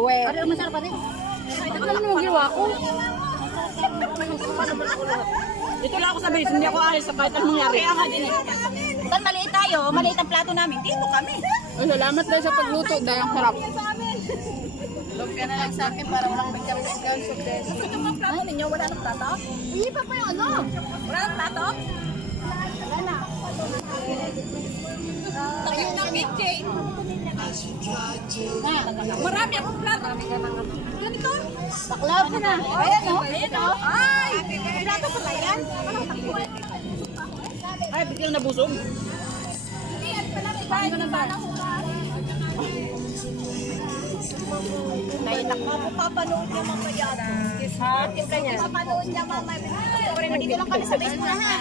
Uwe. Ano masarap pa rin? Ano naman ginawa ko? Dito lang ako sa base, hindi ako alis sa kahit anong nangyari. Kaya nga din eh. Pag maliit tayo, maliit ang plato namin, dito kami. Oh, salamat dahil sa pagluto, dahil ang sarap. Lumpia na lang sa akin para walang bigyan-bigyan. Ito mga plato ninyo, wala nang plato? Hindi pa pa yung ano? Wala nang plato? Wala na. Takip ng kitchen. Marami akong plato. Ganito? Baklap na. Ayan o. Ayan o. Ay! Plato pala yan. Ay, biglang nabusog. Hindi, at pala may bahay na ba? Nainak mo po, papanood niya mamaya. Papanood niya mamaya. Dito lang kami sa base na ha.